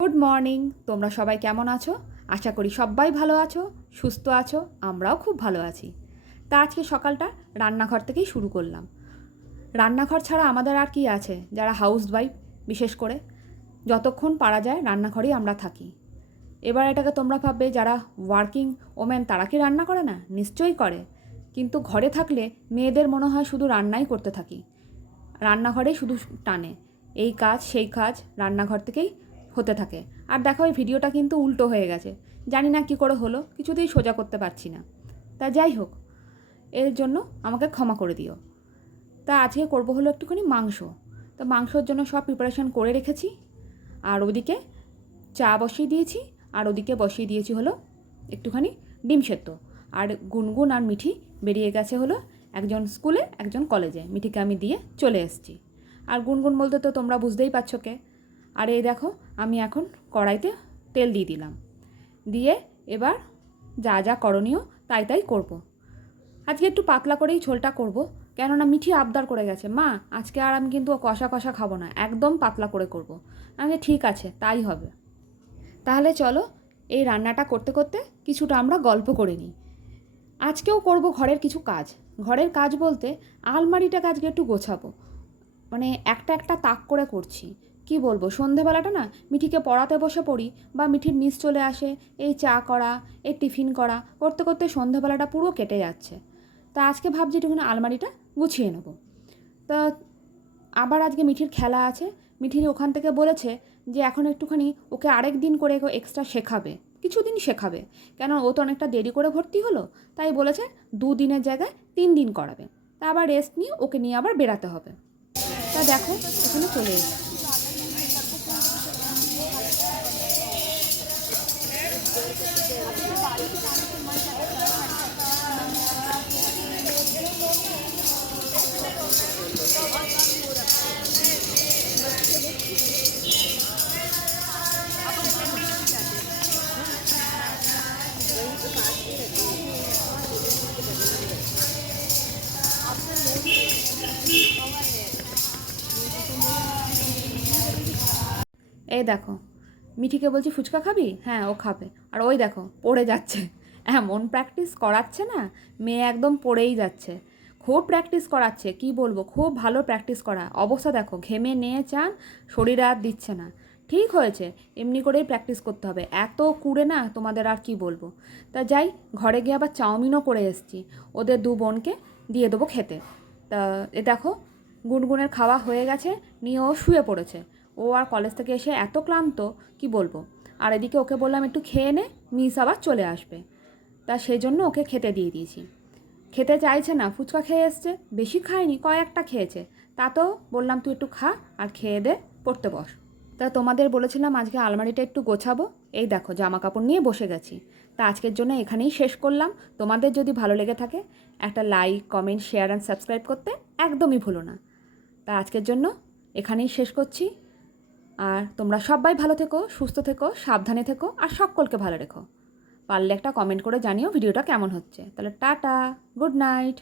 Good morning, তোমরা সবাই কেমন আছো? আশা করি সবাই ভালো আছো, সুস্থ আছো। আমরাও খুব ভালো আছি। তা আজকে সকালটা রান্নাঘর থেকেই শুরু করলাম। রান্নাঘর ছাড়া আমাদের আর কি আছে, যারা হাউস ওয়াইফ বিশেষ করে যতক্ষণ পারা যায় রান্নাঘরেই আমরা থাকি। এবার এটাকে তোমরা ভাববে যারা ওয়ার্কিং ওমেন তারা কি রান্না করে না? নিশ্চয়ই করে। কিন্তু ঘরে থাকলে মেয়েদের মনে হয় শুধু রান্নাই করতে থাকি, রান্নাঘরেই শুধু টানে। এই কাজ সেই কাজ রান্নাঘর থেকেই হতে থাকে। আর দেখো এই ভিডিওটা কিন্তু উল্টো হয়ে গেছে, জানি না কী করে হলো, কিছুতেই সোজা করতে পারছি না। তা যাই হোক, এর জন্য আমাকে ক্ষমা করে দিও। তা আজকে করব হলো একটুখানি মাংস। তো মাংসর জন্য সব প্রিপারেশান করে রেখেছি। আর ওদিকে চা বসিয়ে দিয়েছি, আর ওদিকে বসিয়ে দিয়েছি হলো একটুখানি ডিম সেদ্ধ। আর গুনগুন আর মিঠি বেরিয়ে গেছে হলো একজন স্কুলে একজন কলেজে। মিঠিকে আমি দিয়ে চলে এসেছি। আর গুনগুন বলতে তো তোমরা বুঝতেই পারছো কে। আর এই দেখো আমি এখন কড়াইতে তেল দিয়ে দিলাম, দিয়ে এবার যা যা করণীয় তাই তাই করব। আজকে একটু পাতলা করেই ঝোলটা করব, কেননা মিঠি আবদার করে গেছে, মা আজকে আর আমি কিন্তু কষা কষা খাবো না, একদম পাতলা করে করব। আমি ঠিক আছে, তাই হবে। তাহলে চলো এই রান্নাটা করতে করতে কিছুটা আমরা গল্প করে নিই। আজকেও করব ঘরের কিছু কাজ। ঘরের কাজ বলতে আলমারিটাকে আজকে একটু গোছাবো, মানে একটা একটা তাক করে করছি। কি বলবো, সন্ধেবেলাটা না মিঠিকে পড়াতে বসে পড়ি বা মিঠির মিস চলে আসে, এই চা করা এই টিফিন করা করতে করতে সন্ধেবেলাটা পুরো কেটে যাচ্ছে। তা আজকে ভাবছি একটুখানি আলমারিটা গুছিয়ে নেব। তা আবার আজকে মিঠির খেলা আছে। মিঠির ওখান থেকে বলেছে যে এখন একটুখানি ওকে আরেক দিন করে এক্সট্রা শেখাবে, কিছুদিন শেখাবে, কেন ও তো অনেকটা দেরি করে ভর্তি হলো। তাই বলেছে 2 দিনের জায়গায় 3 দিন করাবে। তা আবার রেস্ট নিয়ে ওকে নিয়ে আবার বেরাতে হবে। তা দেখো এখানে চলে এসেছি। এই দেখো মিঠিকে বলছি ফুচকা খাবি, হ্যাঁ ও খাবে। আর ওই দেখো পড়ে যাচ্ছে, এমন প্র্যাকটিস করাচ্ছে না, মেয়ে একদম পড়েই যাচ্ছে। খুব প্র্যাকটিস করাচ্ছে, কি বলবো, খুব ভালো প্র্যাকটিস করা। অবস্থা দেখো ঘেমে নিয়ে চান, শরীর আর দিচ্ছে না। ঠিক হয়েছে, এমনি করেই প্র্যাকটিস করতে হবে, এত কুড়ে না তোমাদের আর কি বলবো। তা যাই, ঘরে গিয়ে আবার চাউমিনও করে এসেছি, ওদের 2 বোনকে দিয়ে দেবো খেতে। তা এ দেখো গুনগুনের খাওয়া হয়ে গেছে, নিয়ে ও শুয়ে পড়েছে। ও আর কলেজ থেকে এসে এত ক্লান্ত, কি বলবো। আর এদিকে ওকে বললাম একটু খেয়ে নে, মিস আবার চলে আসবে। তা সেই জন্য ওকে খেতে দিয়ে দিয়েছি। খেতে চাইছে না, ফুচকা খেয়ে এসছে, বেশি খায়নি, কয়েকটা খেয়েছে। তা তো বললাম তুই একটু খা আর খেয়ে দে পড়তে বস। তা তোমাদের বলেছিলাম আজকে আলমারিটা একটু গোছাবো, এই দেখো জামা কাপড় নিয়ে বসে গেছি। তা আজকের জন্য এখানেই শেষ করলাম। তোমাদের যদি ভালো লেগে থাকে একটা like comment share and subscribe করতে একদমই ভুলো না। তা আজকের জন্য এখানেই শেষ করছি। আর তোমরা সবাই ভালো থেকো, সুস্থ থেকো, সাবধানে থেকো, আর সকলকে ভালো রেখো। পারলে একটা কমেন্ট করে জানিও ভিডিওটা কেমন হচ্ছে। তাহলে টাটা, গুড নাইট।